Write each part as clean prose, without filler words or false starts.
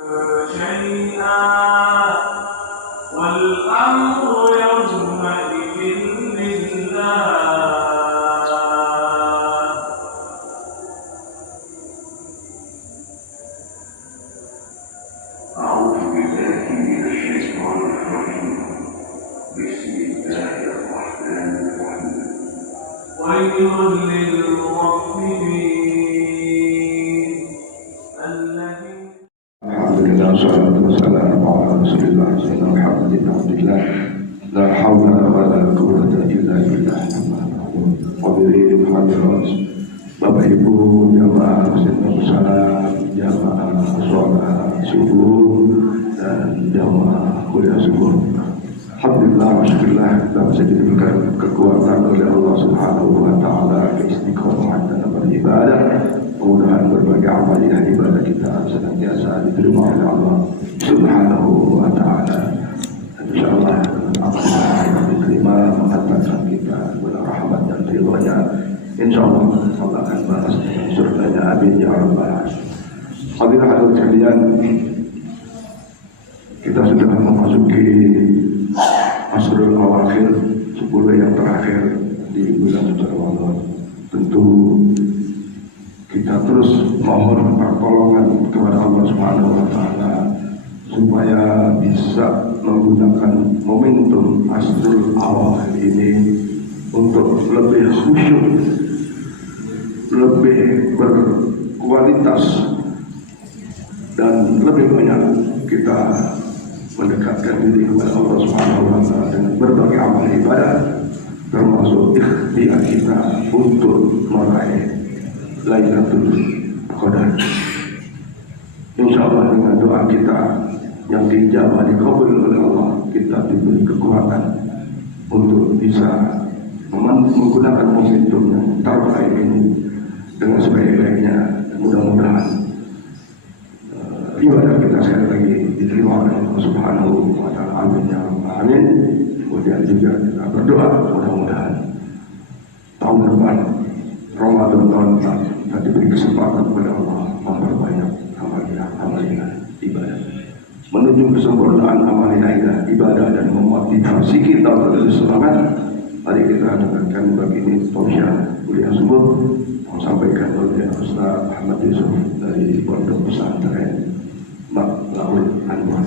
شيئا والأمر يومئذ لله أعوذ بالله من الشيطان الرجيم بسم الله الرحمن الرحيم ويل للمطففين الذين الحمد لله والصلاة والسلام على رسول الله سيدنا محمد بن عبد الله لا حول ولا قوة إلا بالله Hadirin hadirat Bapak Ibu jamaah Masjid Salam, jamaah sholat subuh dan jamaah kuliah subuh. Alhamdulillah, masyaAllah, kita bisa diberikan kekuatan oleh Allah Subhanahu wa Ta'ala, keistiqomahan dalam beribadah. Mudah-mudahan berbagai amal ibadah kita senantiasa diterima oleh Allah Subhanahu wa Ta'ala. InsyaAllah amal yang diterima menghantarkan kita kepada rahmat dan ridhonya. InsyaAllah Allah akan balas dengan surganya. Amin ya rabbal alamin. Hadirin sekalian, kita sudah memasuki Asrul Awakhir, 10 yang terakhir di bulan suci Ramadan. Tentu kita terus mohon pertolongan kepada Allah Subhanahu wa Ta'ala supaya bisa menggunakan momentum Asrul Awakhir ini untuk lebih khusyuk, lebih berkualitas, dan lebih banyak kita mendekatkan diri kepada Allah Subhanahu wa Ta'ala dengan berbagai amal ibadah, termasuk ikhtiar kita untuk meraih Lailatul Qadar. Insyaallah dengan doa kita yang dijawab dikabul oleh Allah, kita diberi kekuatan untuk bisa menggunakan momentum yang terbaik ini dengan sebaik-baiknya. Mudah-mudahan ibadah kita sekali lagi diterima oleh Allah Subhanahu wa Ta'ala. Amin ya rabbal alamin. Kemudian juga kita berdoa mudah-mudahan tahun depan Ramadan tahun depan kita diberi kesempatan kepada Allah memperbanyak amal ibadah, menuju kesempurnaan amal ibadah dan memotivasi kita untuk semangat. Mari kita dengarkan begini tausiah kuliah subuh yang disampaikan oleh Ustaz Ahmad Yusuf dari Pondok Pesantren Maklaul Anwar.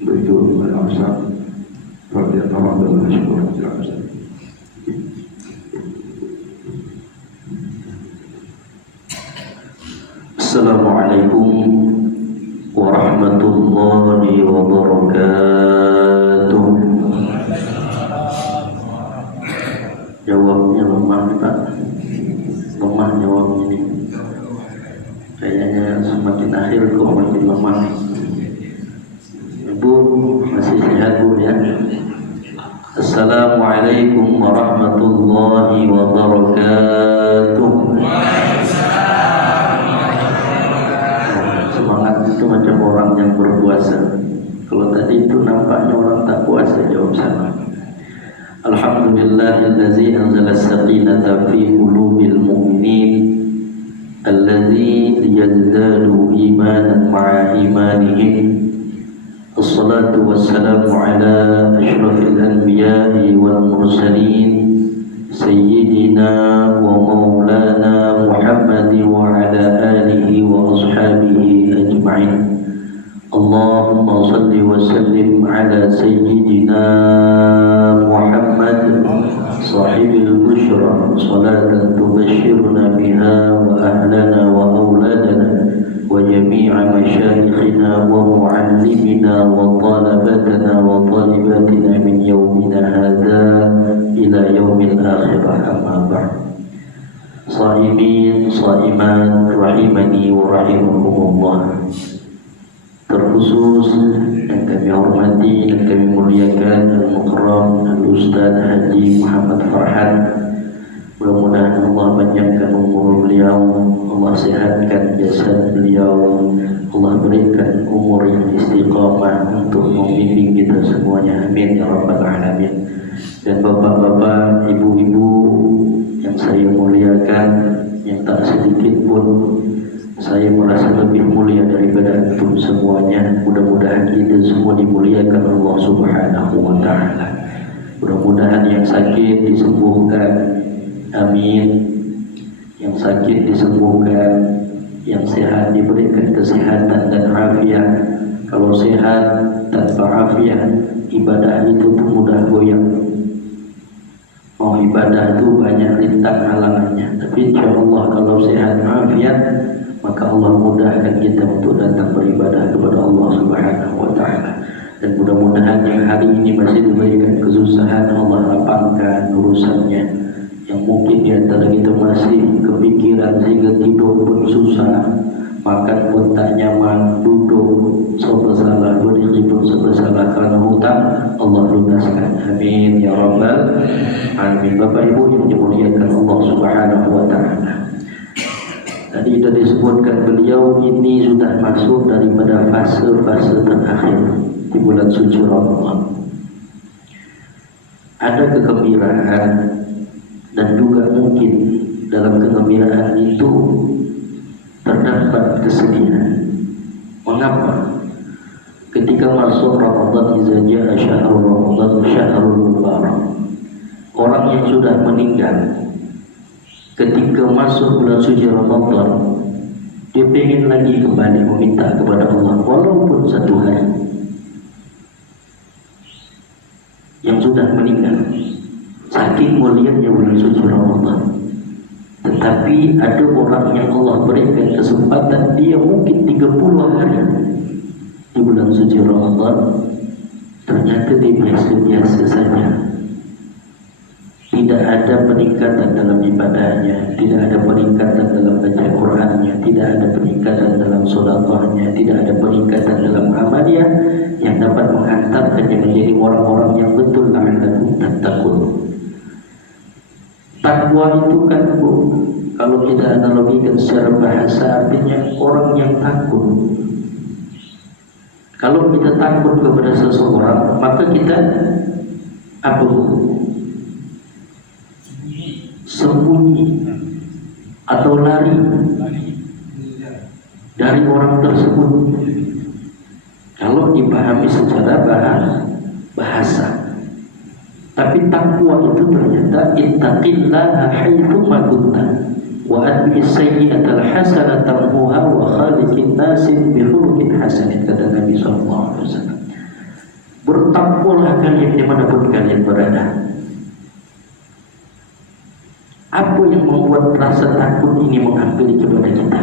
Untuk itu kepada Ustaz radhiyallahu anhu, syukur. Silakan. Assalamualaikum warahmatullahi wabarakatuh. Jawabnya lemah Pak, lemah jawabnya ini. Kayaknya semakin akhir kok makin lemah. Ibu masih sehat Bu ya? Assalamualaikum warahmatullahi wabarakatuh. Semangat itu macam orang yang berpuasa. Kalau tadi itu nampaknya orang tak puasa, jawab sama. Alhamdulillahillazi anzala as-sakinata fi qulubil mu'minin alladzi yazdadu imanan ma'a imanihim. Assalatu wassalamu ala asyrafil anbiya'i wal mursalin sayyidina wa maulana Muhammadin wa ala alihi wa ashabihi ajma'in. Allahumma salli wa sallim ala sayyidina Muhammad sahibil bushra salatan tubashshiruna biha wa ahlana wa awladana wa jami'a masyayikhina wa muallimina wa talabatana wa talibatina min yawmina hadha ila yawmil akhirah, amma ba'd. Shaimin, shaimat, rahimani wa rahimakumullah. Terkhusus yang kami hormati, yang kami muliakan Al-Mukarram Al-Ustaz Haji Muhammad Farhan. Mudah-mudahan Allah panjangkan umur beliau, Allah sehatkan jasad beliau, Allah berikan umur yang istiqamah untuk membimbing kita semuanya. Amin ya rabbal alamin. Dan bapak-bapak, ibu-ibu yang saya muliakan, yang tak sedikit pun Saya merasa lebih mulia daripada antum semuanya. Mudah-mudahan kita semua dimuliakan Allah Subhanahu wa ta'ala. Mudah-mudahan yang sakit disembuhkan, amin. Yang sakit disembuhkan, yang sehat diberikan kesehatan dan afiat. Kalau sehat tanpa afiat, ibadah itu mudah goyang. Mau ibadah itu banyak rintang halangannya. Tapi insyaAllah kalau sehat afiat, maka Allah mudahkan kita untuk datang beribadah kepada Allah Subhanahu wa ta'ala. Dan mudah-mudahan yang hari ini masih diberikan kesusahan, Allah lapangkan urusannya. Yang mungkin di antara kita masih kepikiran sehingga tidur pun susah, makan pun tak nyaman, duduk serba salah, berdiri pun serba salah karena hutang, Allah lunaskan. Amin ya rabbal alamin. Bapak Ibu yang dimuliakan Allah Subhanahu wa ta'ala, tadi sudah disebutkan beliau ini sudah masuk daripada fase-fase terakhir di bulan suci Ramadan. Ada kegembiraan dan juga mungkin dalam kegembiraan itu terdapat kesedihan. Mengapa? Ketika masuk Ramadan, iza jaa syahrul Ramadan syahrul mubarak, orang yang sudah meninggal ketika masuk bulan suci Ramadan, dia ingin lagi kembali meminta kepada Allah walaupun satu hari. Yang sudah meninggal, saking mulianya bulan suci Ramadan. Tetapi ada orang yang Allah berikan kesempatan, dia mungkin 30 hari di bulan suci Ramadan, ternyata dia biasa-biasa saja. Tidak ada peningkatan dalam ibadahnya, tidak ada peningkatan dalam baca Qur'annya, tidak ada peningkatan dalam sedekahnya, tidak ada peningkatan dalam amalnya yang dapat menghantarkannya menjadi orang-orang yang betul la'allakum tattaqun. Takwa itu kan, Bu, kalau kita analogikan secara bahasa, artinya orang yang takut. Kalau kita takut kepada seseorang, maka kita apa? Sembunyi atau lari dari orang tersebut. Kalau dipahami secara bahasa. Tapi takwa itu ternyata ittaqillaha haitsu ma kunta wa atbi'is sayyi'atal hasanata tamhuha wa khaliqin nasi bi khuluqin hasanin, kata Nabi sallallahu alaihi wasallam. Bertakwalah kalian dimanapun kalian berada. Apa yang membuat rasa takut ini menghampiri kepada kita?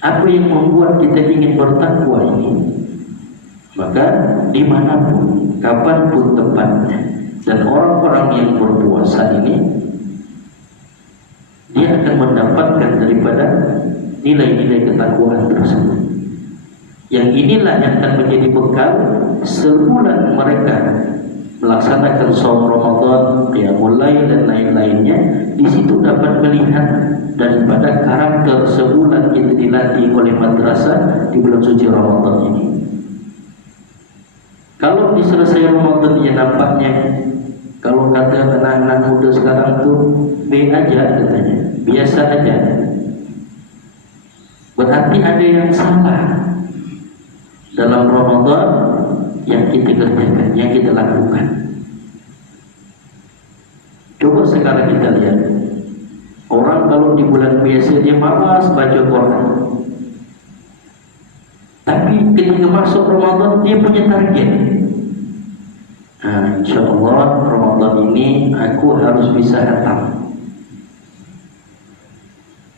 Apa yang membuat kita ingin bertakwa ini? Maka dimanapun, kapanpun tempatnya, dan orang-orang yang berpuasa ini, dia akan mendapatkan daripada nilai-nilai ketakwaan tersebut. Yang inilah yang akan menjadi bekal sebulan mereka melaksanakan saum Ramadan, qiyamul lail dan lain-lainnya. Di situ dapat melihat daripada karakter sebulan kita dilatih oleh madrasah di bulan suci Ramadan ini. Kalau di selesai Ramadan ya nampaknya, kalau kata anak-anak muda sekarang tuh B aja katanya, biasa aja. Berarti ada yang salah dalam Ramadan yang kita kerjakan, yang kita lakukan. Coba sekarang kita lihat, orang kalau di bulan biasa dia malas baca Quran, tapi ketika masuk Ramadan dia punya target. Nah, insya Allah Ramadan ini aku harus bisa hatam.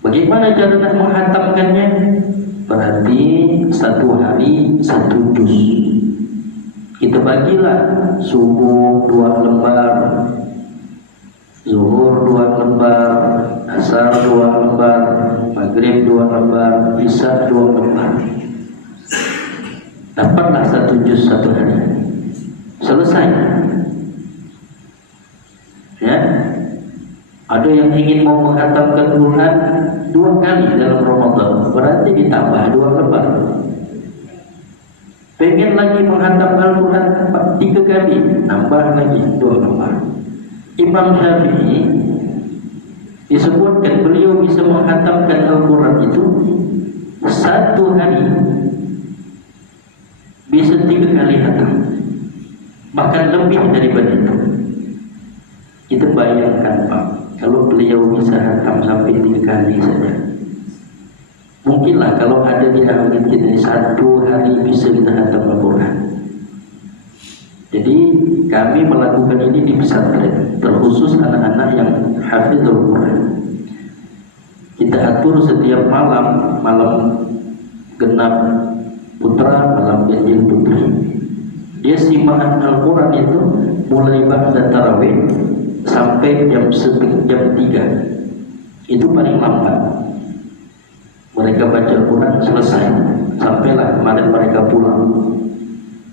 Bagaimana cara nak menghatamkannya? Berarti satu hari satu juz. Kita bagilah subuh 2 lembar, zuhur 2 lembar, asar 2 lembar, maghrib 2 lembar, isya 2 lembar. Dapatlah satu juz satu hari. Selesai. Ya. Ada yang ingin mau menghatamkan Quran 2 kali dalam Ramadan, berarti ditambah 2 lembar. Pengen lagi menghantam Al-Quran 3 kali, nambah lagi 2 lembar. Imam Syafi'i disebutkan beliau bisa menghatamkan Al-Quran itu satu hari bisa 3 kali hatam, bahkan lebih daripada itu. Kita bayangkan Pak, kalau beliau bisa hatam sampai 3 kali saja, mungkinlah kalau ada di dalam kita satu hari bisa kita hatam Al-Quran. Jadi kami melakukan ini di pesantren, terkhusus anak-anak yang hafizul Quran. Kita atur setiap malam genap putra, malam ganjil putri. Dia simak Al-Quran itu mulai ba'da tarawih sampai jam 3. Itu paling lambat. Mereka baca Al-Quran selesai, sampailah kemarin mereka pulang.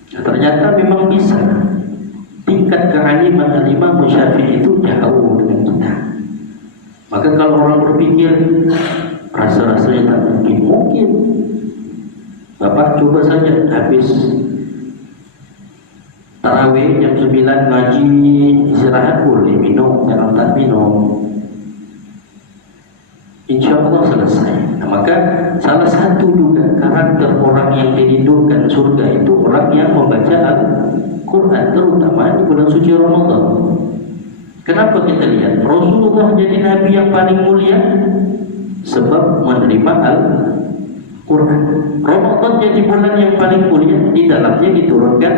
Ternyata memang bisa. Tingkat kealiman Imam Syafi'i itu jauh dengan kita. Maka kalau orang berpikir rasa-rasanya tak mungkin. Bapak coba saja habis tarawih jam 9 ngaji, istirahat boleh minum, jangan tak minum. Insya Allah selesai. Nah, maka salah satu juga karakter orang yang dirindukan surga itu orang yang membaca Al-Quran, terutama di bulan suci Ramadan. Kenapa kita lihat Rasulullah jadi Nabi yang paling mulia? Sebab menerima Al-Quran. Ramadan jadi bulan yang paling mulia, di dalamnya diturunkan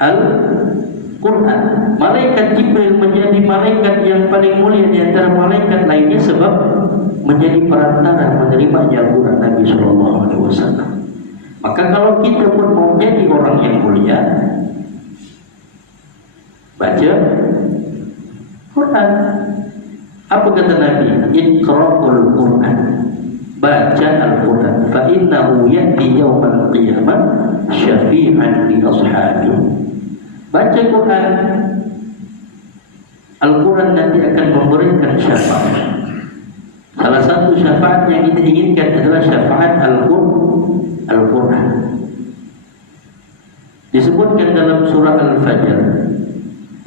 Al-Quran. Malaikat Jibril menjadi malaikat yang paling mulia di antara malaikat lainnya sebab menjadi perantara menerimanya Al-Quran Nabi SAW. Maka kalau kita pun mau jadi orang yang mulia, baca Quran. Apa kata Nabi? Iqra'ul Quran, baca Al-Quran, fa innahu ya'ti yawmal qiyamah syafi'an li ashabihi. Baca Quran, Al-Quran nanti akan memberikan syafaat. Salah satu syafaat yang kita inginkan adalah syafaat Al-Quran. Disebutkan dalam surah Al-Fajr,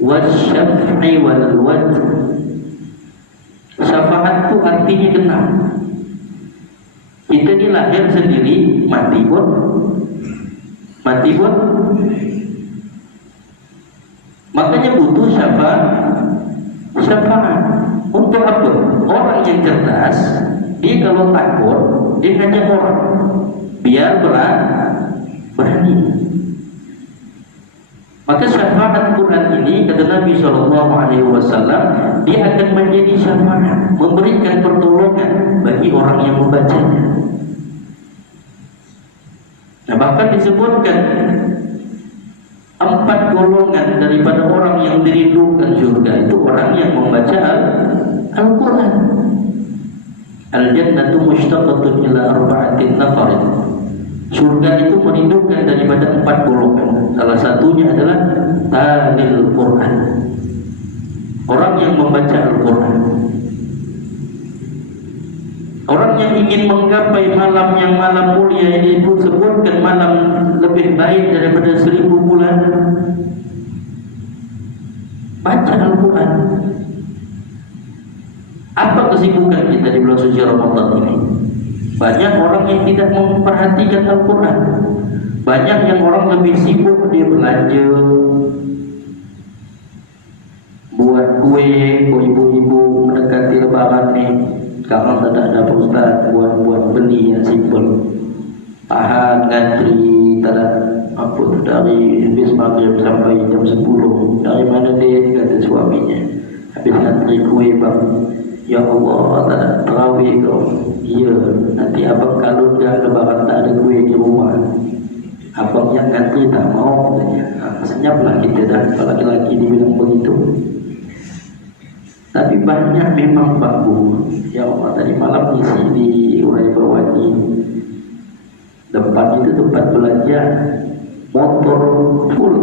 wasyaf'i wal wadr. Syafaat itu artinya genap. Kita ini lahir sendiri, mati pun. Makanya butuh syafaat. Untuk apa? Orang yang cerdas, dia kalau takut, dia ngajak orang biar berani. Maka syafaat Quran ini kata Nabi SAW, dia akan menjadi syafaat, memberikan pertolongan bagi orang yang membacanya. Nah, bahkan disebutkan 4 golongan daripada orang yang dirindukan surga itu orang yang membaca Al-Quran. Al-jannatu mushtaqatun ila arba'atin nafarin. Surga itu merindukan daripada 4 golongan. Salah satunya adalah talil Quran, orang yang membaca Al-Quran. Orang yang ingin menggapai malam yang malam mulia ini pun sebutkan malam lebih baik daripada 1000 bulan. Baca Al-Quran. Apa kesibukan kita di bulan suci Ramadan ini? Banyak orang yang tidak memperhatikan Al-Quran. Banyak yang orang lebih sibuk, dia belanja, buat kue, ibu-ibu mendekati lebaran nih. Kalau tidak ada Ustaz, buat beli yang simpel. Tahan ngantri, tak ada apa dari habis maghrib sampai jam 10. Dari mana dia, kata suaminya. Habis ngantri kue bang. Ya Allah, tak ada terawih kau. Ya, nanti abang kalau dah lebaran tak ada kue di rumah. Abang yang ngantri tak mau katanya. Senyaplah kita dah kalau laki-laki dibilang begitu. Tapi banyak memang bagus. Ya Allah, tadi malam isi di Urai Bawani, depan itu tempat belanja, motor full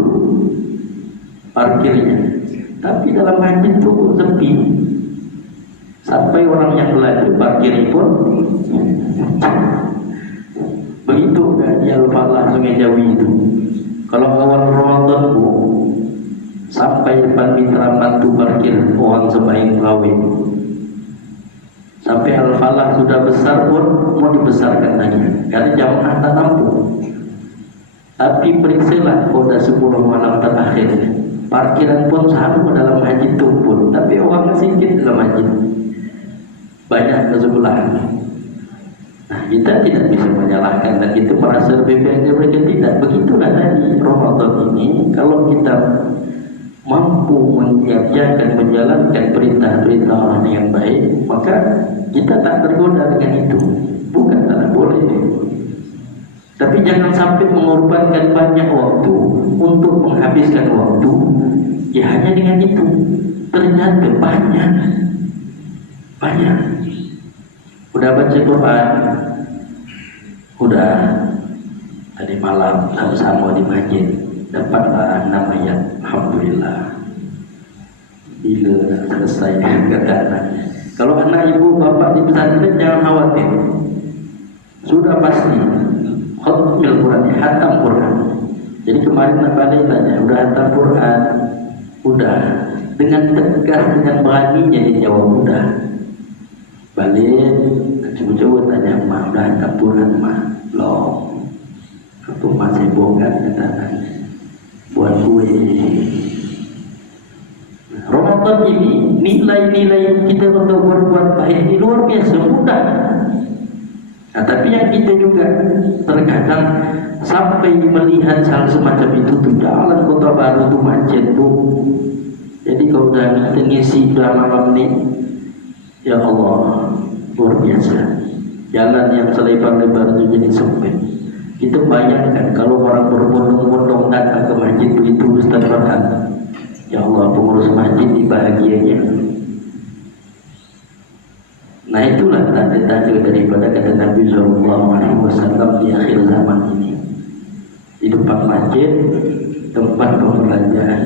parkirnya. Tapi dalam hati itu sepi. Sampai orang yang belanja parkir pun begitu kan di Al-Falah Sungai Jawi itu. Kalau awal Ramadan sampai depan mitra mantu parkir orang sebaik Lawi. Sampai Al-Falah sudah besar pun mau dibesarkan lagi, karena jamaah tak mampu. Tapi periksalah udah 10 malam terakhir, parkiran pun sama dalam haji tumpul, tapi orang sedikit dalam haji, banyak ke sebelah. Nah, kita tidak bisa menyalahkan dan kita merasa lebih baik dari mereka, tidak. Begitulah tadi Ramadan ini, kalau kita mampu mengerjakan, menjalankan perintah-perintah Allah dengan baik, maka kita tak tergoda dengan itu. Bukan tak boleh, tapi jangan sampai mengorbankan banyak waktu untuk menghabiskan waktu ya hanya dengan itu. Ternyata banyak. Udah baca Quran, udah tadi malam sama-sama di masjid dapatlah 6 ayat. Alhamdulillah. Bila selesai kata anak. Kalau anak ibu bapak di pesantren jangan khawatir. Sudah pasti khatmil Quran, hatam Quran. Jadi kemarin nak balik tanya, udah hatam Quran? Udah. Dengan tegas, dengan beraninya dijawab udah. Balik, coba tanya, mak udah hatam Quran mak? Belum. Waktu masih bohongan kata buat kue. Ramadan ini nilai-nilai kita untuk berbuat baik ini luar biasa mudah. Nah, tapi yang kita juga terkadang sampai melihat hal semacam itu tuh, jalan Kota Baru tuh macet tuh. Jadi kalau udah kita ngisi udah malam nih, ya Allah luar biasa. Jalan yang selebar-lebar itu jadi sempit. Kita bayangkan kalau orang berbondong-bondong datang ke masjid begitu Ustaz Farhan, ya Allah pengurus masjid dibahagianya. Nah itulah tanda-tanda daripada kata Nabi SAW di akhir zaman ini. Di depan masjid, tempat pembelanjaan,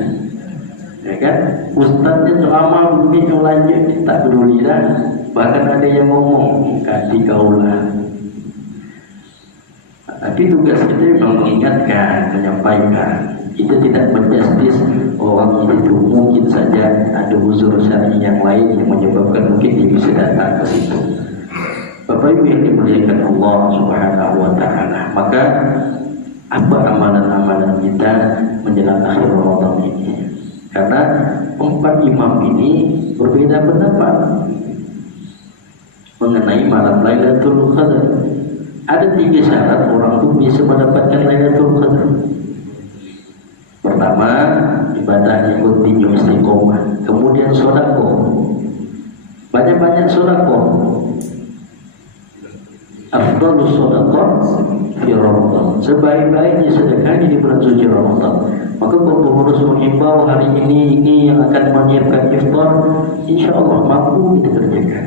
ya kan? Ustaznya ceramah begini yang lanjut tak peduli dah. Bahkan ada yang ngomong kaki kaulah. Tapi tugas kita memang mengingatkan, menyampaikan. Kita tidak menjustis orang itu, mungkin saja ada uzur syar'i yang lain yang menyebabkan mungkin dia bisa datang ke situ. Bapak Ibu yang dimuliakan Allah Subhanahu wa taala, maka apa amalan-amalan kita menjelang akhir Ramadan ini? Karena 4 imam ini berbeda pendapat mengenai malam Lailatul Qadar. Ada 3 syarat orang itu bisa mendapatkan Lailatul Qadar. Pertama, ibadahnya kontinu istiqomah. Kemudian sedekah, banyak-banyak sedekah. Afdhalus sedekah fi Ramadan. Sebaik-baiknya sedekah di bulan suci Ramadan. Maka kalau pengurus mengimbau hari ini yang akan menyiapkan iftar, insyaallah mampu kita kerjakan.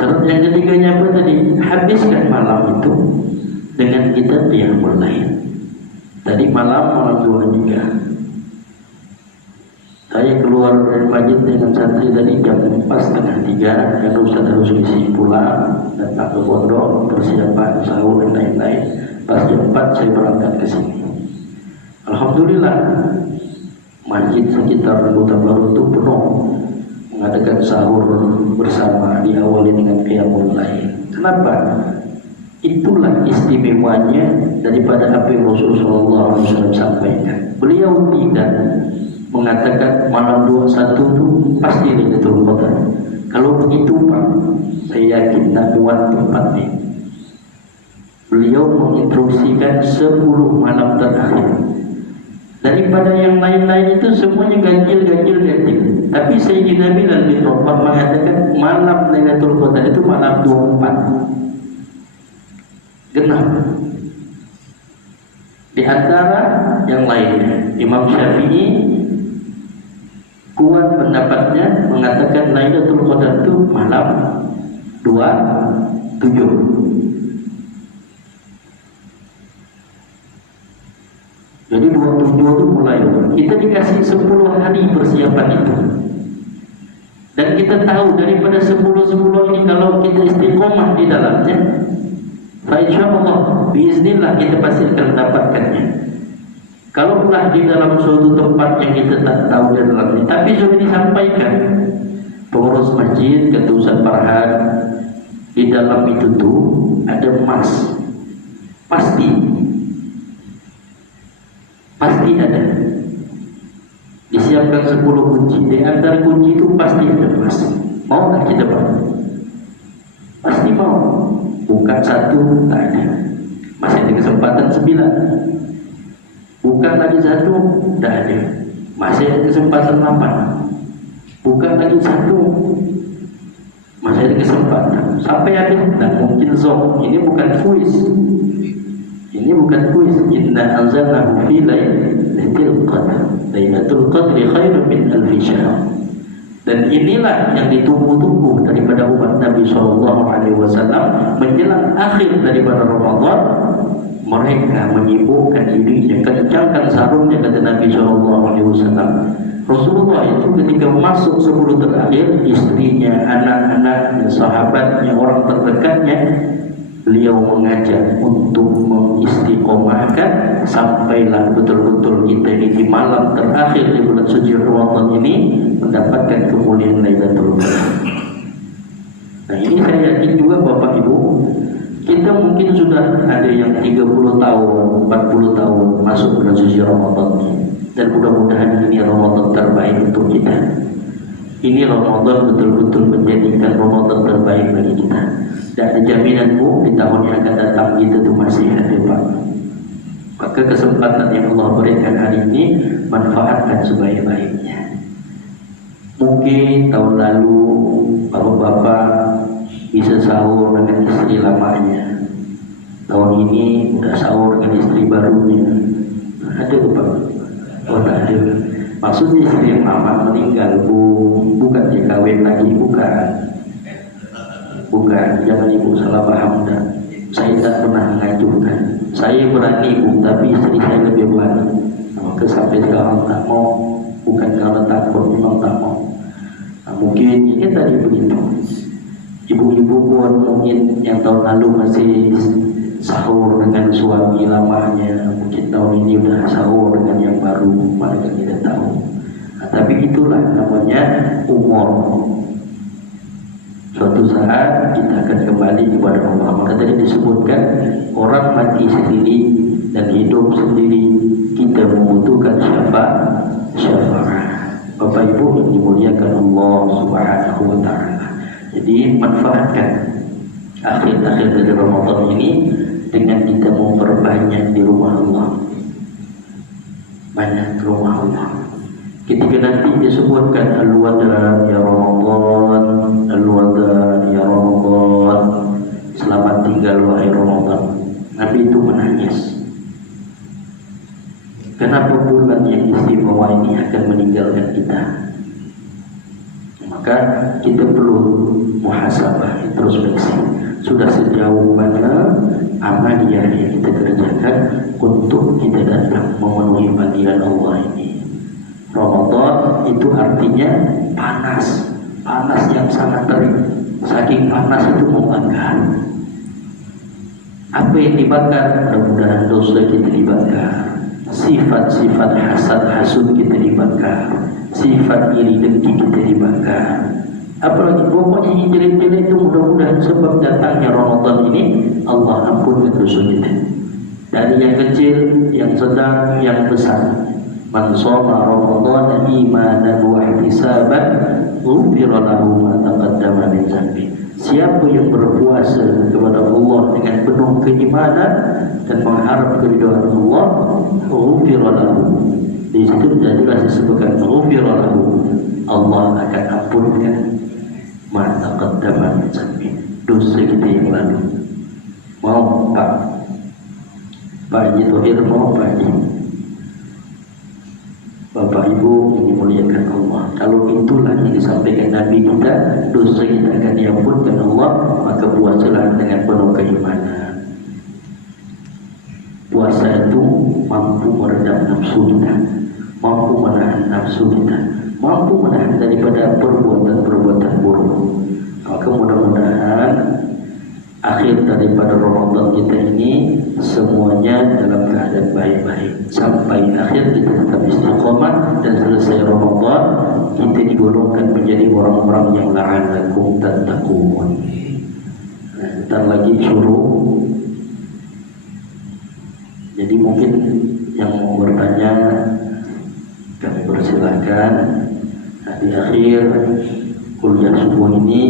Syarat yang ketiganya apa tadi? Habiskan malam itu dengan kita qiyamul lail. Tadi malam 2 juga. Saya keluar dari masjid dengan santri tadi jam 4:30, dan Ustaz harus isi pulang, datang ke pondok, persiapan sahur dan lain-lain. Pas jam 4 saya berangkat ke sini. Alhamdulillah, masjid sekitar Kota Baru itu penuh mengadakan sahur bersama, diawali dengan qiyamul lail. Kenapa? Itulah istimewanya daripada apa yang Rasulullah SAW sampaikan. Beliau tidak mengatakan malam 21 itu pasti Lailatul Qadar. Kalau begitu Pak, saya yakin tak kuat tempatnya. Beliau menginstruksikan 10 malam terakhir. Daripada yang lain-lain itu semuanya ganjil. Tapi Sayyidina Bilal bin Rabah mengatakan malam Lailatul Qadar itu malam 24. Genap. Di antara yang lainnya, Imam Syafi'i kuat pendapatnya mengatakan Lailatul Qadar itu malam 27. Jadi 27 itu mulai. Kita dikasih 10 hari persiapan itu. Dan kita tahu daripada 10 ini kalau kita istiqomah di dalamnya, insyaallah biiznillah kita pasti akan mendapatkannya. Kalaulah di dalam suatu tempat yang kita tak tahu di dalamnya, tapi sudah disampaikan pengurus masjid, Ketua Ustaz Farhan, di dalam itu tuh ada emas, pasti ada. Disiapkan 10 kunci, di antara kunci itu pasti ada emas. Mau nggak kita Pak? Pasti mau. Bukan 1, tak ada. Masih ada kesempatan 9. Bukan lagi 1, tak ada. Masih ada kesempatan 8. Bukan lagi 1, masih ada kesempatan. Sampai habis, tak mungkin zong. Ini bukan kuis. Ini bukan kuis. Inna anzalnahu fi lailatul qadr. Lailatul qadri khairun min alfi syahr. Dan inilah yang ditunggu-tunggu daripada umat Nabi SAW menjelang akhir daripada Ramadan. Mereka menyibukkan dirinya, kencangkan sarungnya, kata Nabi SAW. Rasulullah itu ketika masuk 10 terakhir, istrinya, anak-anaknya, sahabatnya, orang terdekatnya, beliau mengajak untuk mengistiqomahkan sampailah betul-betul kita ini di malam terakhir di bulan suci Ramadan ini mendapatkan kemuliaan Lailatul Qadar. Nah, ini saya yakin juga Bapak Ibu, kita mungkin sudah ada yang 30 tahun, 40 tahun masuk bulan suci Ramadan, dan mudah-mudahan ini Ramadan terbaik untuk kita. Ini Ramadan betul-betul menjadikan Ramadan terbaik bagi kita. Dan ada jaminan Bu, di tahun yang akan datang kita tuh masih ada Pak. Maka kesempatan yang Allah berikan hari ini manfaatkan sebaik-baiknya. Mungkin tahun lalu bapak-bapak bisa sahur dengan istri lamanya. Tahun ini udah sahur dengan istri barunya. Ada Pak? Oh tak ada. Maksudnya istri yang lama meninggal Bu, bukan dia kawin lagi, bukan, jangan Ibu salah paham dah. Saya tak pernah mengajukan. Saya berani Bu, tapi istri saya lebih berani. Maka sampai sekarang tak mau, bukan karena takut, memang tak mau. Nah, mungkin ini tadi begitu. Ibu-ibu pun mungkin yang tahun lalu masih sahur dengan suami lamanya, mungkin tahun ini udah sahur dengan yang baru, mereka tidak tahu. Nah, tapi itulah namanya umur. Suatu saat kita akan kembali kepada Allah. Maka tadi disebutkan orang mati sendiri dan hidup sendiri, kita membutuhkan syafaat. Bapak Ibu yang dimuliakan Allah Subhanahu wa taala. Jadi manfaatkan akhir-akhir dari Ramadan ini dengan kita memperbanyak di rumah Allah. Banyak rumah Allah. Ketika nanti disebutkan al-wada ya Ramadan, al-wada ya Ramadan, selamat tinggal wahai Ramadan. Nabi itu menangis. Kenapa bulan yang istimewa ini akan meninggalkan kita? Maka kita perlu muhasabah, introspeksi. Sudah sejauh mana amaliyah yang kita kerjakan untuk kita datang memenuhi panggilan Allah ini. Ramadan itu artinya panas, panas yang sangat terik. Saking panas itu membakar. Apa yang dibakar? Mudah-mudahan dosa kita dibakar, sifat-sifat hasad hasud kita dibakar, sifat iri dengki kita dibakar. Apalagi pokoknya yang jelek-jelek itu mudah-mudahan sebab datangnya Ramadan ini Allah ampunkan dosa kita. Dari yang kecil, yang sedang, yang besar. Man shoma Ramadan imanan wa ihtisaban ghufira lahu ma taqaddama min dhanbi. Siapa yang berpuasa kepada Allah dengan penuh keimanan dan mengharap keridhaan Allah, ghufira lahu. Di situ jadilah disebutkan ghufira lahu. Allah akan ampunkan ma taqaddama min dhanbi, dosa kita yang lalu. Mau Pak Haji Thohir, mau Pak Haji, Bapak Ibu yang dimuliakan Allah, kalau itulah yang disampaikan Nabi kita, dosa kita akan diampunkan Allah, maka puasalah dengan penuh keimanan. Puasa itu mampu meredam nafsu kita, mampu menahan nafsu kita, mampu menahan daripada perbuatan-perbuatan buruk. Maka mudah-mudahan akhir daripada Ramadan kita ini semuanya dalam keadaan baik-baik sampai akhir kita tetap istiqomah dan selesai Ramadan kita digolongkan menjadi orang-orang yang la'allakum tattaqun. Bentar lagi suruh. Jadi mungkin yang mau bertanya kami persilahkan. Di akhir kuliah subuh ini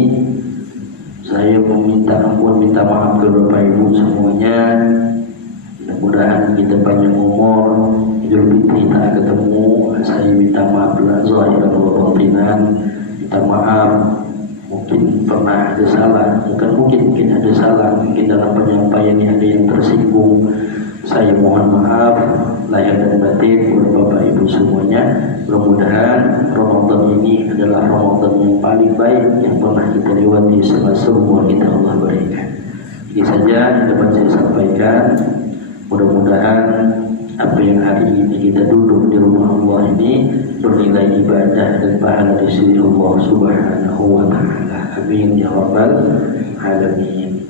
saya meminta ampun, minta maaf ke Bapak Ibu semuanya. Mudah-mudahan kita panjang umur, Idul Fitri tak ketemu. Saya minta maaf zahiran wa batinan. Minta maaf, mungkin pernah ada salah, mungkin ada salah, mungkin dalam penyampaian ini ada yang tersinggung. Saya mohon maaf lahir dan batin kepada Bapak Ibu semuanya. Mudah-mudahan Ramadan ini adalah Ramadan yang paling baik yang pernah kita lewati semasa umur kita Allah berikan. Ini saja yang dapat saya sampaikan. Mudah-mudahan apa yang hari ini kita duduk di rumah Allah ini bernilai ibadah dan pahala di sisi Allah Subhanahu wa taala. Amin ya rabbal alamin.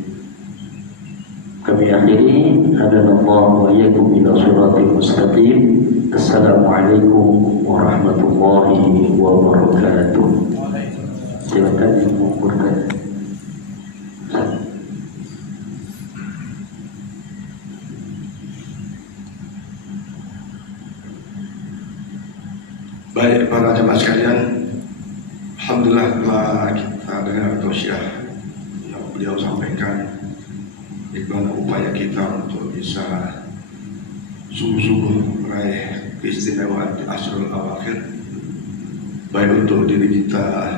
Kami akhiri, hadanallahu wa iyyakum ila shiratal mustaqim. Assalamualaikum warahmatullahi wabarakatuh. Silakan yang mau bertanya. Baik para jemaah sekalian, alhamdulillah telah kita dengar tausiah yang beliau sampaikan bagaimana upaya kita untuk bisa sungguh-sungguh meraih keistimewaan di Ashrul Awakhir, baik untuk diri kita,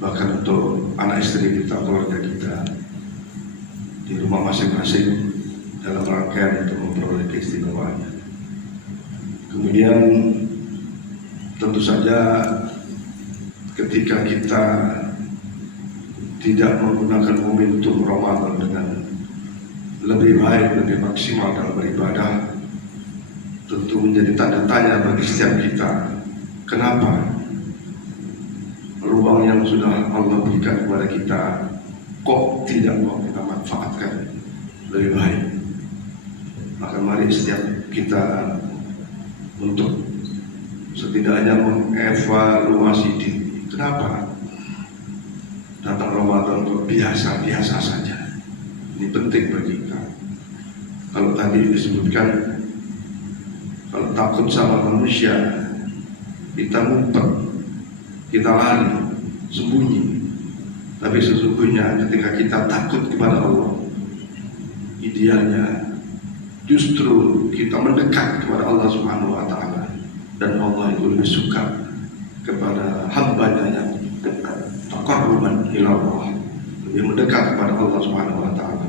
bahkan untuk anak istri kita, keluarga kita di rumah masing-masing dalam rangkaian untuk memperoleh keistimewaan. Kemudian tentu saja ketika kita tidak menggunakan momentum Ramadan dengan lebih baik, lebih maksimal dalam beribadah, tentu menjadi tanda tanya bagi setiap kita. Kenapa ruang yang sudah Allah berikan kepada kita kok tidak mau kita manfaatkan lebih baik? Maka mari setiap kita untuk setidaknya mengevaluasi diri. Kenapa datang Ramadan kok biasa-biasa saja? Ini penting bagi kita. Kalau tadi disebutkan, kalau takut sama manusia, kita ngumpet, kita lari, sembunyi. Tapi sesungguhnya ketika kita takut kepada Allah, idealnya justru kita mendekat kepada Allah Subhanahu wa taala, dan Allah itu lebih suka kepada hamba-Nya yang dekat, taqarruban ila Allah, lebih mendekat kepada Allah Subhanahu wa taala,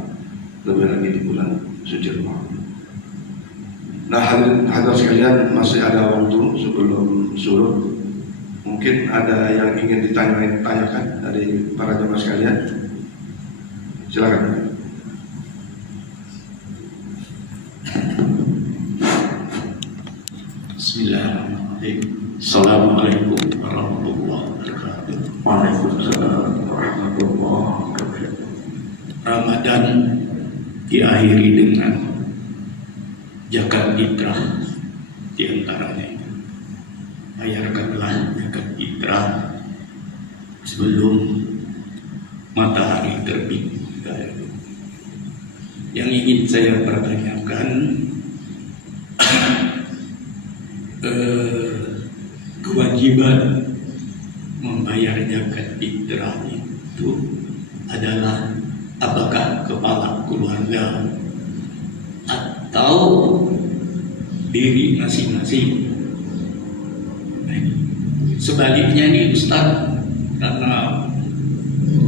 lebih lagi di bulan suci Ramadan. Nah, hadirin sekalian, masih ada waktu sebelum surut. Mungkin ada yang ingin ditanyakan dari para jemaah sekalian. Silakan. Bismillahirrahmanirrahim. Assalamualaikum warahmatullahi wabarakatuh. Waalaikumsalam warahmatullahi wabarakatuh. Ramadan diakhiri dengan zakat fitrah, di antaranya bayarkanlah zakat fitrah sebelum matahari terbit. Yang ingin saya pertanyakan, kewajiban membayar zakat fitrah itu adalah apakah kepala keluarga atau diri masing-masing? Sebaliknya nih Ustaz, karena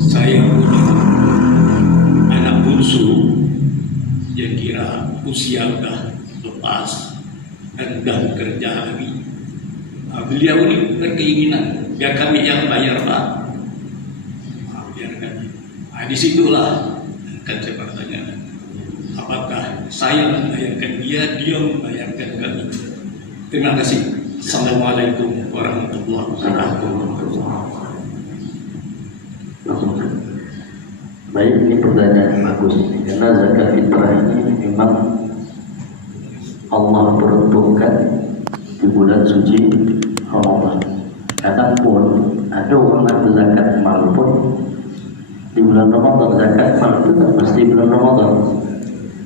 saya punya anak bungsu yang kira usia udah lepas dan udah bekerja lagi. Beliau ini berkeinginan biar kami yang bayar Pak. Biarkan. Disitulah kan saya bertanya, apakah saya membayarkan dia membayarkan kami? Terima kasih. Assalamualaikum warahmatullahi wabarakatuh. Baik, ini pertanyaan bagus karena zakat fitrah ini memang Allah peruntukkan di bulan suci Ramadan. Kadang pun ada orang nak berzakat mal pun di bulan Ramadan. Zakat mal itu tak mesti bulan Ramadan.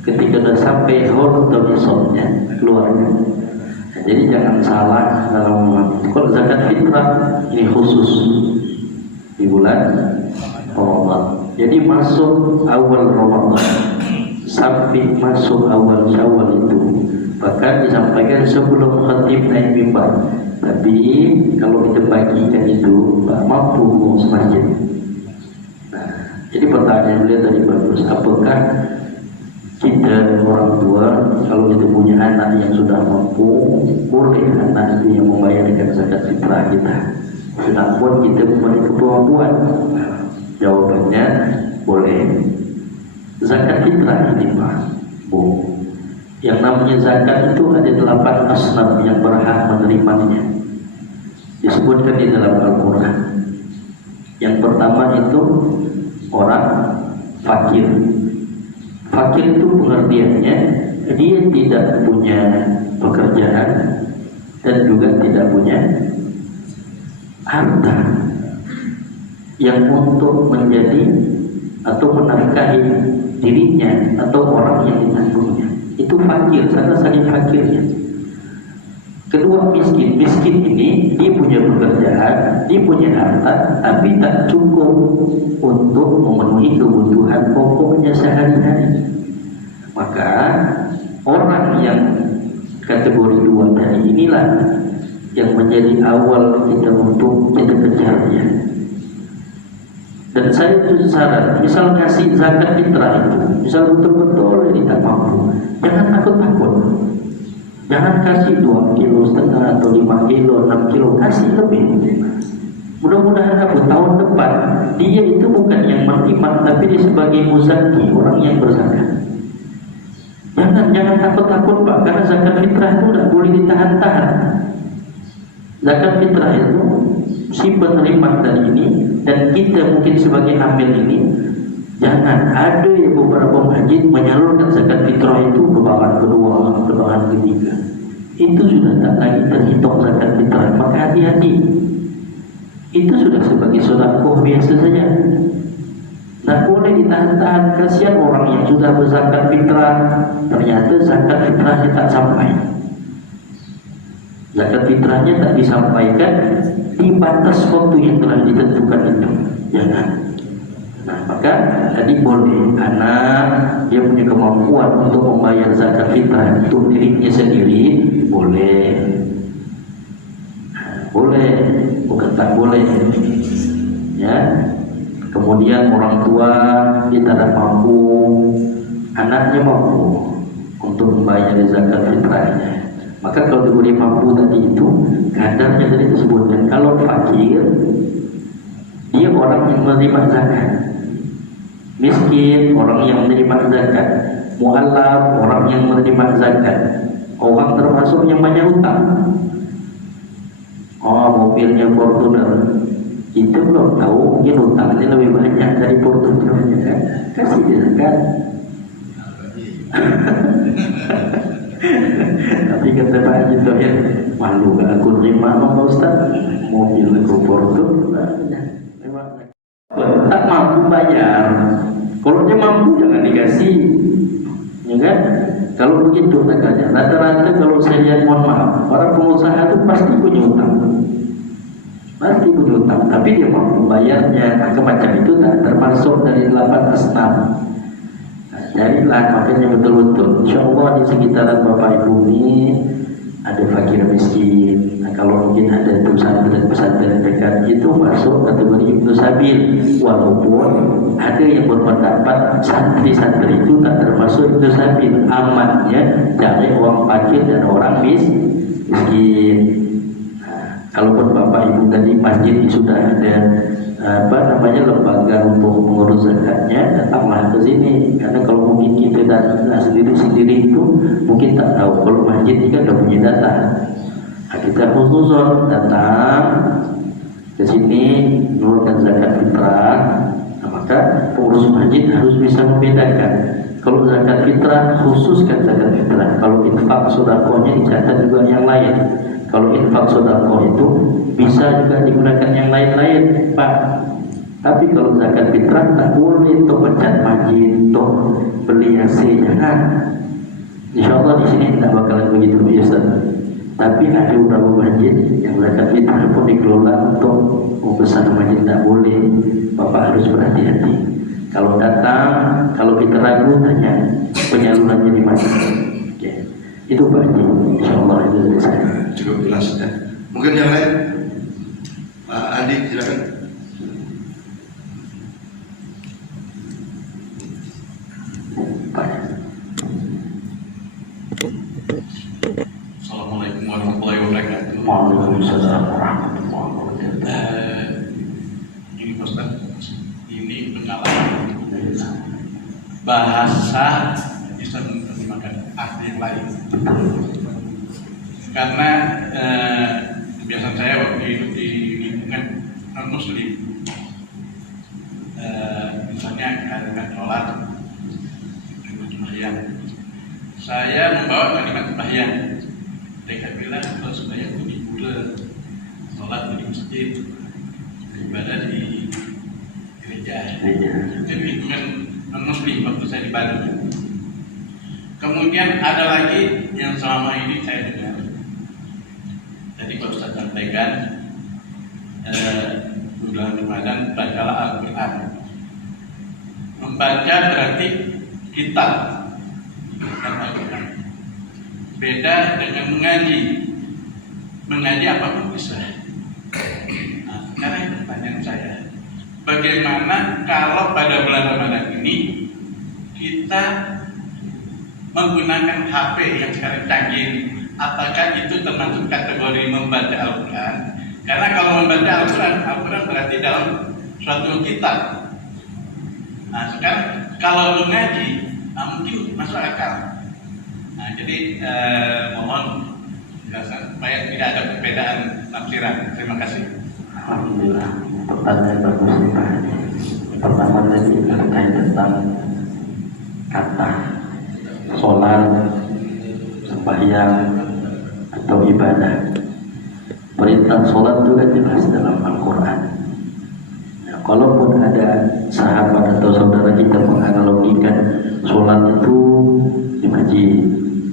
Ketika dah sampai haul atau nisabnya keluarnya. Jadi jangan salah dalam kalau zakat fitrah ini khusus di bulan Ramadan. Jadi masuk awal Ramadan sampai masuk awal Syawal itu bahkan disampaikan sebelum khatib naik mimbar. Tapi kalau kita bagikan itu tak mampu ngurus masjid. Nah, jadi pertanyaan beliau tadi bagus. Apakah kita orang tua kalau kita punya anak yang sudah mampu, boleh anak itu yang membayarkan zakat fitrah kita? Sudah pun kita memiliki kemampuan. Jawabannya boleh. Zakat fitrah ini Pak, Bu, yang namanya zakat itu ada 8 asnaf yang berhak menerimanya. Disebutkan di dalam Al-Quran. Yang pertama itu orang fakir. Fakir itu pengertiannya dia tidak punya pekerjaan dan juga tidak punya harta yang untuk menjadi atau menafkahi dirinya atau orang yang ditanggungnya. Itu fakir, sana saling fakirnya. Kedua miskin. Miskin ini dia punya pekerjaan, dia punya harta, tapi tak cukup untuk memenuhi kebutuhan pokoknya sehari-hari. Maka orang yang kategori 2 tadi inilah yang menjadi awal kita untuk kita kejarnya. Dan saya itu syarat, misal kasih zakat fitrah itu, misal betul-betul ini tak mampu, jangan takut-takut. Jangan kasih 2,5 kilo atau 5 kilo, 6 kilo, kasih lebih. Mudah-mudahan tahun depan dia itu bukan yang menerima, tapi dia sebagai muzaki, orang yang berzakat. Jangan takut-takut Pak, karena zakat fitrah itu tidak boleh ditahan-tahan. Zakat fitrah itu si penerima tadi ini dan kita mungkin sebagai amil ini, jangan ada yang beberapa masjid menyalurkan zakat fitrah itu ke bahan kedua, ke bahan ketiga. Itu sudah tak lagi terhitung zakat fitrah, maka hati-hati. Itu sudah sebagai sedekah biasa saja. Tak boleh ditahan-tahan. Kasihan orang yang sudah berzakat fitrah, ternyata zakat fitrahnya tak sampai. Zakat fitrahnya tak disampaikan di batas waktu yang telah ditentukan itu. Jangan. Nah, maka tadi boleh anak dia punya kemampuan untuk membayar zakat fitrah untuk dirinya sendiri, boleh. Boleh, bukan tak boleh. Ya. Kemudian orang tua dia tidak mampu, anaknya mampu untuk membayar zakat fitrahnya. Maka kalau kategori mampu tadi itu kadarnya tadi disebutkan. Kalau fakir dia orang yang menerima zakat, miskin orang yang menerima zakat, mu'allaf orang yang menerima zakat, orang termasuk yang banyak hutang. Oh, mobilnya Fortuner, kita belum tahu mungkin hutangnya lebih banyak dari Fortunernya kan? Kasih dia zakat. Tapi kata Pak Haji Tohir, malu gak aku terima sama Ustaz mobil aku Fortuner. Tak mampu bayar. Kalau dia mampu jangan dikasih, ya kan? Kalau begitu makanya rata-rata kalau saya lihat, mohon maaf, para pengusaha itu pasti punya utang, pasti punya utang, tapi dia mampu bayarnya. Maka macam itu tak termasuk dari 8 asnaf. Jadilah makanya betul-betul insyaallah di sekitaran Bapak Ibu ini ada fakir miskin. Nah, kalau mungkin ada pesantren dekat itu masuk kategori Ibnu Sabil, walaupun ada yang berpendapat santri-santri itu tak termasuk Ibnu Sabil. Amannya cari orang fakir dan orang miskin. Nah, kalaupun Bapak Ibu tadi masjid sudah ada lembaga untuk mengurus zakatnya, datanglah ke sini. Karena kalau mungkin kita datang sendiri-sendiri itu mungkin tak tahu. Kalau masjid ini kan sudah punya data. Nah, kita khusus datang ke sini menurunkan zakat fitrah. Nah, Maka pengurus masjid harus bisa membedakan. Kalau zakat fitrah khususkan zakat fitrah. Kalau infak sedekahnya dicatat juga yang lain. Kalau infak sedekah itu bisa juga digunakan yang lain-lain, Pak. Tapi kalau zakat fitrah tak boleh untuk pecat masjid, untuk beli hasil, jangan. Insya Allah di sini tidak bakalan begitu biasa. Tapi ada beberapa masjid yang zakat fitrah pun dikelola untuk membesar masjid, tak boleh. Bapak harus berhati-hati. Kalau datang, kalau kita ragu, tanya penyalurannya di mana. Oke. Itu Pak Haji, insya Allah itu dari saya. Cukup jelas ya. Mungkin yang lain, Pak Andi silakan. Assalamualaikum warahmatullahi wabarakatuh. Waalaikumsalam warahmatullahi wabarakatuh. Ini Pak Ustaz, ini pengalaman bahasa bisa menerjemahkan arti yang lain. Karena kebiasaan saya waktu hidup di lingkungan non muslim, misalnya kalimat sholat, kalimat sembahyang, saya membawa kalimat sembahyang. Mereka bilang kalau sembahyang itu di pura, sholat di masjid, ibadah di gereja. Itu lingkungan non muslim waktu saya di Bandung. Kemudian ada lagi yang selama ini saya dengar. Jadi Pak Ustaz sampaikan bulan Ramadan bacalah Al-Quran. Membaca berarti kitab, bukan Al-Quran. Beda dengan mengaji. Mengaji apapun bisa. Nah, sekarang pertanyaan saya, bagaimana kalau pada bulan Ramadan ini kita menggunakan HP yang sekarang canggih? Apakah itu termasuk kategori membaca Al-Quran? Karena kalau membaca Al-Quran berarti dalam suatu kitab. Nah sekarang kalau mengaji, mungkin masuk akal. Nah jadi mohon jelasan supaya tidak ada perbedaan tafsiran. Terima kasih. Alhamdulillah, pertanyaan bagus nih Pak. Pertama tadi terkait tentang kata sholat, sembahyang atau ibadah. Perintah sholat itu kan jelas dalam Al-Quran. Nah, kalaupun ada sahabat atau saudara kita menganalogikan sholat itu di masjid,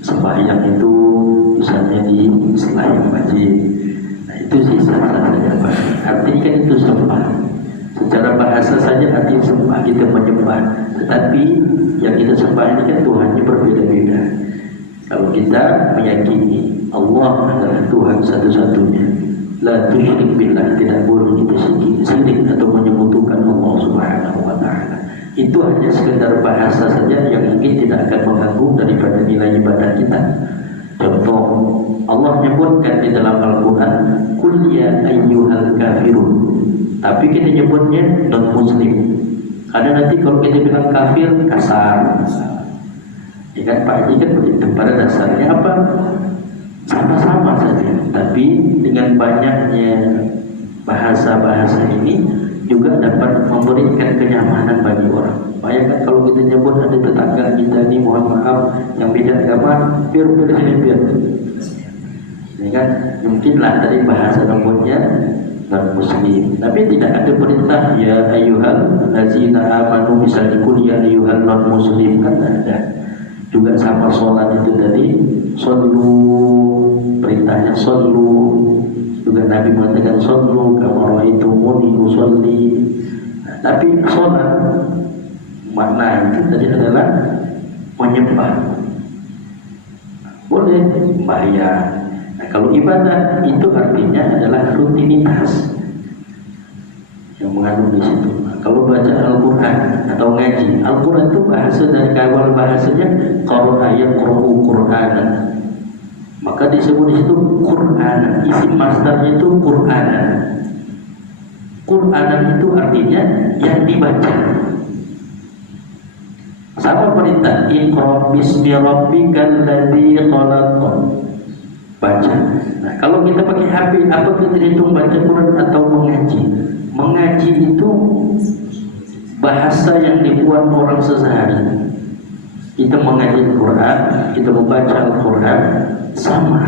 sembahyang itu misalnya di selain masjid, nah itu sih sah-sah saja Pak. Artinya kan itu sembah. Secara bahasa saja arti sembah, kita menyembah. Tetapi yang kita sembah ini kan Tuhannya berbeda-beda. Kalau kita meyakini Allah adalah Tuhan satu-satunya, la tusyrik billah, tidak boleh kita syirik atau menyekutukan Allah Subhanahu wa taala. Itu hanya sekedar bahasa saja yang mungkin tidak akan mengganggu daripada nilai ibadah kita. Contoh, Allah menyebutkan di dalam Al-Quran, "Qul ya ayyuhal kafirun." Tapi kita nyebutnya non muslim. Ada nanti kalau kita bilang kafir kasar. Ya kan Pak Haji kan begitu. Pada dasarnya apa? Sama-sama saja. Tapi dengan banyaknya bahasa-bahasa ini juga dapat memberikan kenyamanan bagi orang. Bayangkan kalau kita nyebut ada tetangga kita ini, mohon maaf, yang beda agama, biar sini biar. Ya kan? Mungkinlah tadi bahasa nombornya non muslim. Tapi tidak ada perintah ya ayyuhal ladzina amanu misalnya ya ayyuhal non muslim, kan ada. Juga sama sholat itu tadi, shollu, perintahnya shollu. Juga Nabi mengatakan shollu kama ra'aitumuni usolli. Nah, tapi sholat makna itu tadi adalah menyembah. Boleh sembahyang. Nah, kalau ibadah itu artinya adalah rutinitas yang mengandung di situ. Nah, kalau baca Al-Quran atau ngaji, Al-Quran itu bahasa dari awal bahasanya qara'a yaqra'u Qur'anan. Maka disebut di situ Qur'anan. Isim masdarnya itu Qur'anan. Qur'anan itu artinya yang dibaca. Sama perintah, Iqra bismi rabbikal ladzi khalaq. Baca. Nah, kalau kita pakai HP, apa kita hitung baca Quran atau mengaji? Mengaji itu bahasa yang dibuat orang sehari. Kita mengaji Al-Quran, kita membaca Al-Quran sama.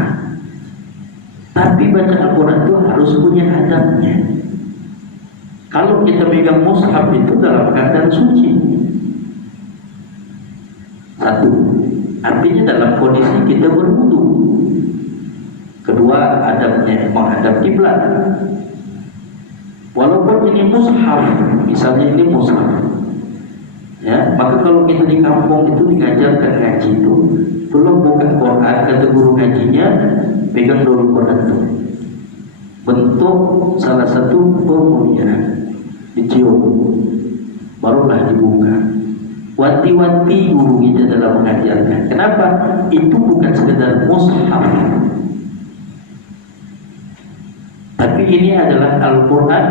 Tapi baca Al-Quran itu harus punya adabnya. Kalau kita pegang mushaf itu dalam keadaan suci, satu, artinya dalam kondisi kita berwudu. Kedua, adabnya menghadap kiblat. Walaupun ini mushaf, misalnya ini mushaf, ya, maka kalau kita di kampung itu diajarkan ngaji itu, belum buka Quran, kata guru ngajinya, pegang dulu Quran itu. Bentuk salah satu pemuliaan, dicium, barulah dibuka. Wanti-wanti guru kita dalam mengajarkan. Kenapa? Itu bukan sekedar mushaf, tapi ini adalah Al-Quran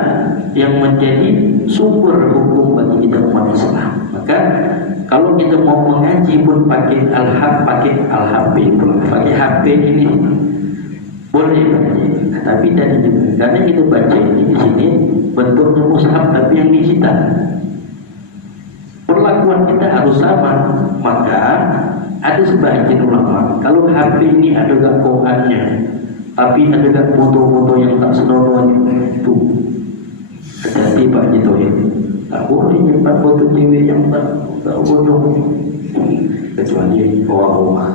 yang menjadi sumber hukum bagi kita umat Islam. Maka kalau kita mau mengaji pun pakai Al-HP, pakai HP ini boleh baca. Tapi tadi juga karena kita baca ini di sini bentuknya mushaf tapi yang digital. Perlakuan kita harus sama. Maka ada sebagian ulama kalau HP ini ada gangguannya, tapi ada foto-foto yang tak senonoh itu, hati-hati Pak gitu ya. Tak boleh nyimpan foto cewek yang tak bodoh, kecuali orang-orang.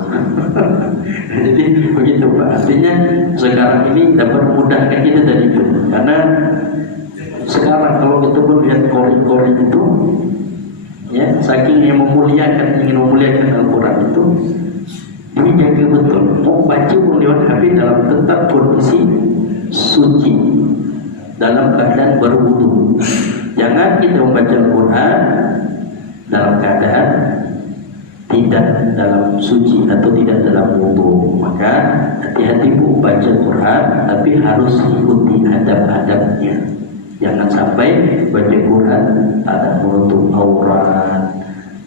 Jadi begitu Pak. Artinya sekarang ini dapat memudahkan kita dari itu. Karena sekarang kalau kita pun lihat kori-kori itu, ya, saking yang ingin memuliakan Al-Quran itu, ini jaga betul. Mau baca pun lewat HP dalam tetap kondisi suci, dalam keadaan berwudu. Jangan kita membaca Al-Quran dalam keadaan tidak dalam suci atau tidak dalam wudu. Maka hati-hati Bu baca Quran, tapi harus ikuti adab-adabnya. Jangan sampai baca Quran ada menutup aurat,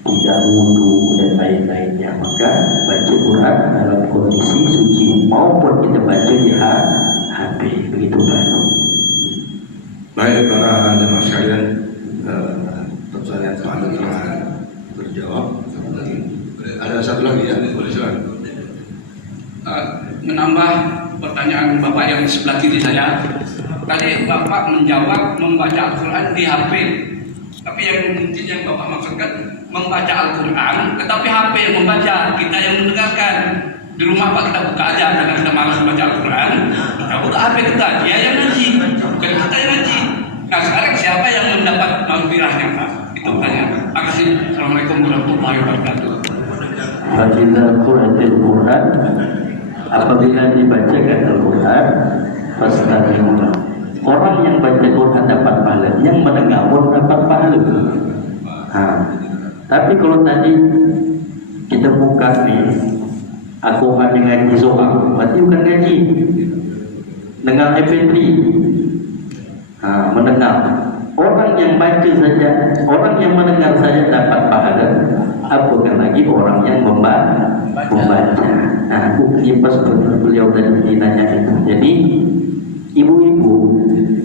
tidak wudu dan lain-lainnya. Maka baca Quran dalam kondisi suci maupun kita baca di HP. Begitu Pak. Baik para jemaah sekalian, pertanyaan telah terjawab. Ada satu lagi ya, boleh silakan. Menambah pertanyaan Bapak yang sebelah kiri saya. Tadi Bapak menjawab membaca Al-Quran di HP. Tapi yang mungkin yang Bapak maksudkan membaca Al-Quran, tetapi HP yang membaca, kita yang mendengarkan. Di rumah Pak kita buka aja karena kita malas membaca Al-Quran. Kita buka HP kita, dia yang ngaji, bukan kita yang ngaji. Nah sekarang siapa yang mendapat maghfirahnya Pak? Itu pertanyaan. Terima kasih. Assalamualaikum warahmatullahi wabarakatuh. Fa'idza qura'atil Quran, apabila dibacakan Al-Quran, fastami'u. Orang yang baca Quran dapat pahala, yang mendengar pun dapat pahala. Tapi kalau tadi kita buka nih, aku hanya ngaji soal, berarti bukan ngaji. Dengar MP3, mendengar. Orang yang baca saja, orang yang mendengar saja dapat pahala, apakah lagi orang yang membaca. Ini pas beliau tadi nanya itu. Jadi ibu-ibu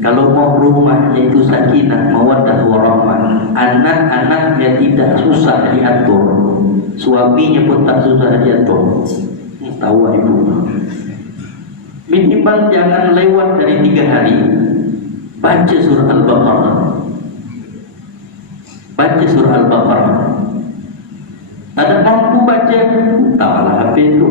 kalau mau rumahnya itu sakinah, mawaddah warahmah, anak-anaknya tidak susah diatur, suaminya pun tak susah diatur. Tahu ibu, minimal jangan lewat dari 3 hari baca surah Al-Baqarah. Baca surah Al-Baqarah. Tak mampu baca, tawalah HP itu.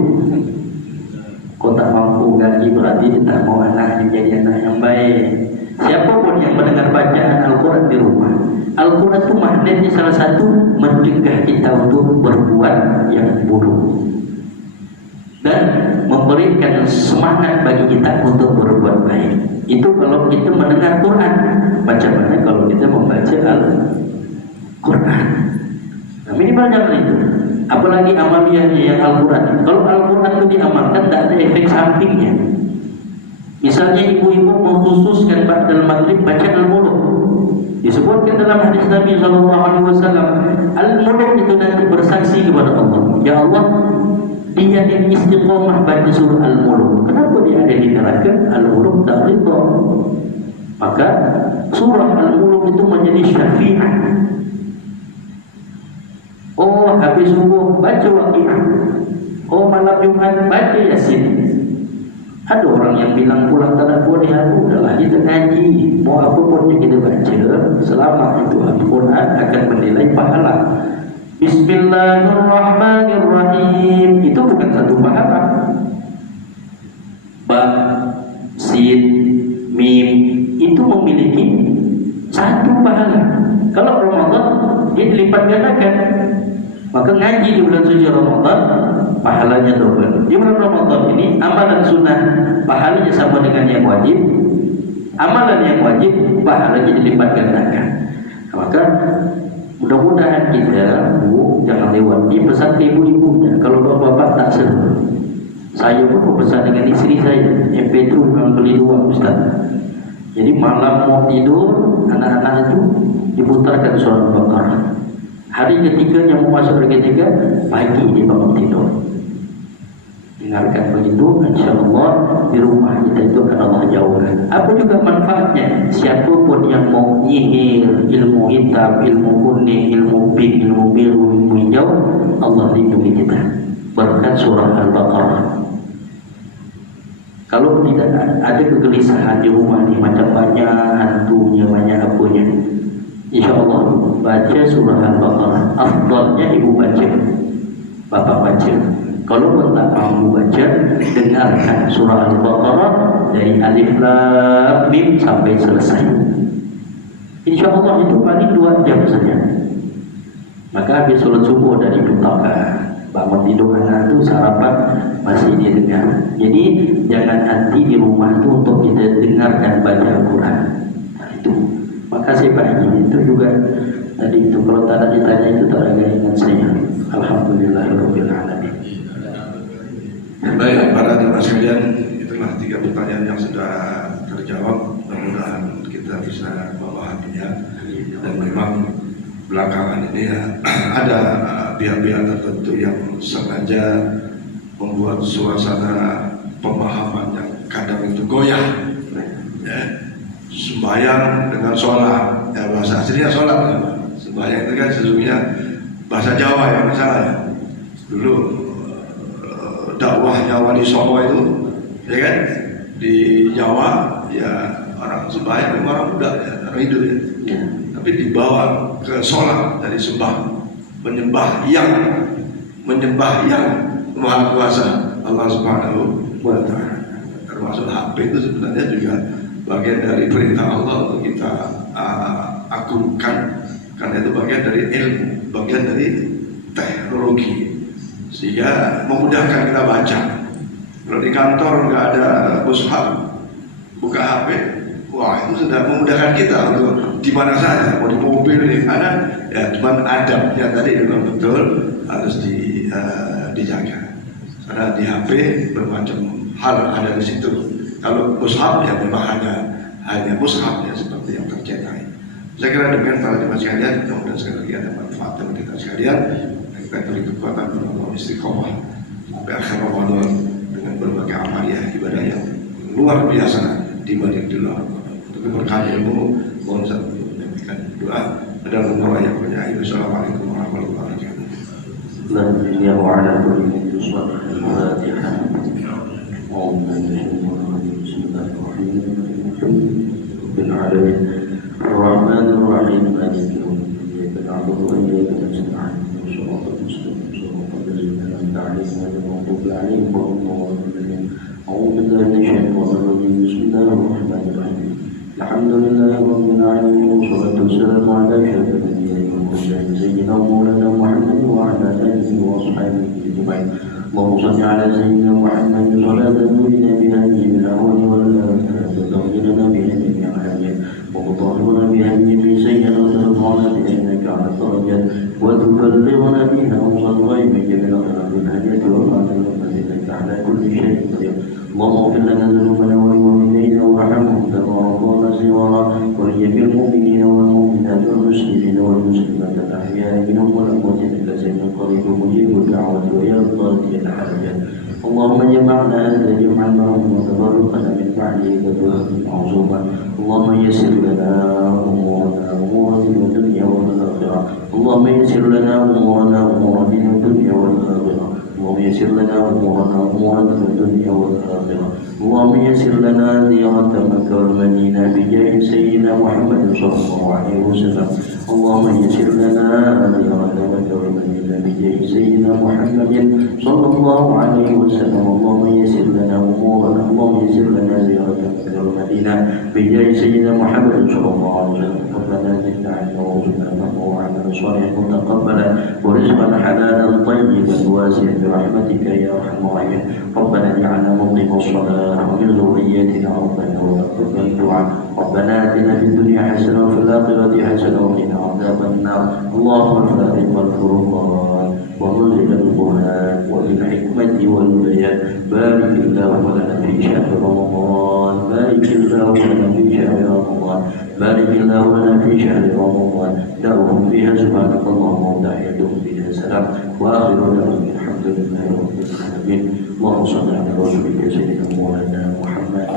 Kau tak mampu gaji berarti dia tak mau anaknya jadi anak yang baik. Siapapun yang mendengar bacaan Al-Quran di rumah, Al-Quran itu magnetnya salah satu mencegah kita untuk berbuat yang buruk dan memberikan semangat bagi kita untuk berbuat baik. Itu kalau kita mendengar Quran. Macam mana kalau kita membaca Al-Quran? Nah, minimal jangan itu. Apalagi amaliyahnya yang Al-Quran. Kalau Al-Quran itu diamalkan, tidak ada efek sampingnya. Misalnya ibu-ibu mengkhususkan ba'dal maghrib baca Al-Muluk. Disebutkan dalam hadis Nabi SAW, Al-Muluk itu nanti bersaksi kepada Allah. Ya Allah, dia yang istiqomah baca surah Al-Muluk. Kenapa dia ada di neraka? Al-Muluk tak ridha. Maka surah Al-Muluk itu menjadi syafi'ah Oh habis subuh baca Waqiah. Oh malam Jumat baca Yasin. Ada orang yang bilang pulang tanah pun udahlah kita ngaji, mau apa pun yang kita baca, selama itu Al-Quran akan menilai pahala. Bismillahirrahmanirrahim itu bukan satu pahala. Ba, sin, mim itu memiliki satu pahala. Kalau Ramadan dia dilipat gandakan. Maka ngaji di bulan suci Ramadan pahalanya double. Di bulan Ramadan ini amalan sunnah pahalanya sama dengan yang wajib. Amalan yang wajib pahalanya dilipat gandakan. Maka mudah-mudahan kita jangan lewat. Ini pesan ke ibu-ibunya. Kalau bapak-bapak tak seru. Saya pun berpesan dengan istri saya. MP itu memang beli 2 Ustaz. Jadi malam mau tidur anak-anak itu diputarkan surah Al-Baqarah. Hari ketiga yang mau masuk hari ketiga pagi dia bangun tidur. Dengarkan begitu, insya Allah di rumah kita itu akan Allah jauhkan. Apa juga manfaatnya? Siapapun yang mau nyihir ilmu hitam, ilmu kuning, ilmu pink, ilmu biru, ilmu hijau, Allah lindungi kita berkat surah Al-Baqarah. Kalau tidak ada kegelisahan di rumah ini, macam banyak hantunya, banyak apanya, insya Allah baca surah Al-Baqarah. Afdalnya ibu baca, bapak baca. Kalau pun tak mampu baca, dengarkan surah Al-Baqarah dari Alif Lam Mim sampai selesai. Insya Allah itu paling 2 jam saja. Maka habis sholat subuh dari dudukkan, bangun tidur anak itu sarapan masih dia dengar. Jadi jangan nanti di rumah itu untuk kita dengarkan baca Al-Quran. Nah, itu. Makasih Pak Haji. Itu juga tadi itu kalau tak ditanya itu tak ada ingat saya. Alhamdulillahirabbil alamin. Baik, para jemaah sekalian, itulah 3 pertanyaan yang sudah terjawab. Mudah-mudahan kita bisa memahaminya. Dan memang belakangan ini ya, ada pihak-pihak tertentu yang sengaja membuat suasana pemahaman yang kadang itu goyah. Ya, sembahyang dengan sholat, ya bahasa aslinya sholat kan? Sembahyang itu kan sesungguhnya bahasa Jawa ya misalnya. Dulu dakwahnya Wali Songo itu, ya kan, di Jawa ya orang sembahyang orang muda ya, orang hidup ya. Tapi dibawa ke sholat dari menyembah yang Maha Kuasa Allah Subhanahu wa Ta'ala. Termasuk HP itu sebenarnya juga bagian dari perintah Allah untuk kita agungkan, karena itu bagian dari ilmu, bagian dari teknologi, sehingga memudahkan kita baca. Kalau di kantor nggak ada mushaf, buka HP, wah itu sudah memudahkan kita untuk di mana saja, mau di mobil di mana, ya cuman adabnya tadi memang betul harus dijaga. Karena di HP bermacam hal ada di situ. Kalau mushaf ya memang hanya mushaf ya seperti yang tercetak. Saya kira demikian para jemaah sekalian, mudah-mudahan sekali lagi ada manfaat untuk kita sekalian. Kita beri kekuatan untuk istiqomah sampai akhir Ramadan dengan berbagai amaliyah ibadah yang luar biasa dibanding di luar. Untuk keberkahan ilmu, mohon saya menyampaikan doa adalah doa yang berjaya. Wassalamualaikum warahmatullahi wabarakatuh. Ya wa'ala kulli Al-Fatihah. Bismillahirrahmanirrahim. Ar-Rahmanir-Rahim. Maliki yaumiddin. Iyyaka na'budu wa iyyaka nasta'in. Shiratal mustaqim. Shiratal ladzina an'amta 'alaihim ghairil maghdubi 'alaihim waladdallin. A'udzu billahi minasyaitonir rajim. Bismillahirrahmanirrahim. Alhamdulillahi rabbil alamin. Wassalatu wassalamu ala asyrafil anbiya'i wal mursalin sayyidina Maulana Muhammad wa ala alihi wa sahbihi ajma'in. اللهم صل على سيدنا محمد صلاة تنجينا بها من الأول والآخرة وتغفرنا بها جميع الحاجات وتطهرنا بها من سيئات وترفعنا بها إنك على الدرجات وتبلغنا بها أوصى الغيب جميع الخيرات والحاجات والمعلومات إنك على كل شيء قدير. اللهم اغفر لنا ذنوبنا ولوالدينا وارحمهم كما ربونا صغارا ولجميع المؤمنين والمؤمنات والمسلمين والمسلمات الأحياء منهم والأموات إنك سميع قريب مجيب الدعوة ويا قاضي الحاجات. اللهم جمعنا هذا جمعا مرحوما وتفرقنا من بعده تفرقا معصوما. اللهم يسر لنا أمورنا أمور دين الدنيا والآخرة اللهم يسر لنا أمورنا أمور دين الدنيا والآخرة اللهم يسر لنا أمورنا أمور دين الدنيا والآخرة اللهم يسر لنا زيارة مكة والمدينة بجاه سيدنا محمد صلى الله عليه وسلم اللهم يسر لنا زيارة مكة والمدينة بجاه سيدنا محمد صلى الله عليه وسلم اللهم يسر لنا أمورنا اللهم يسر لنا زيارة مكة والمدينة بجاه سيدنا محمد صلى الله عليه وسلم ربنا زدنا علما وارزقنا فهما وعملا صالحا متقبلا ورزقا حلالا طيبا واسعا برحمتك يا ارحم الراحمين ربنا اجعلنا مقيم الصلاه ومن ذريتنا ربنا وتقبل الدعاء ربنا اتنا في الدنيا حسنه وفي الاخره حسنه وقنا عذاب النار اللهم فارق الفرقان ومنزل القران وبالحكمه والبيان بارك اللهم لنا في شهر رمضان بارك اللهم لنا في شهر رمضان بارك الله لنا في شهر رمضان دعوهم فيها سبحانك اللهم وتحيتهم فيها سلام واخر دعوانا الحمد لله رب العالمين اللهم صل على رسولك سيدنا مولانا محمد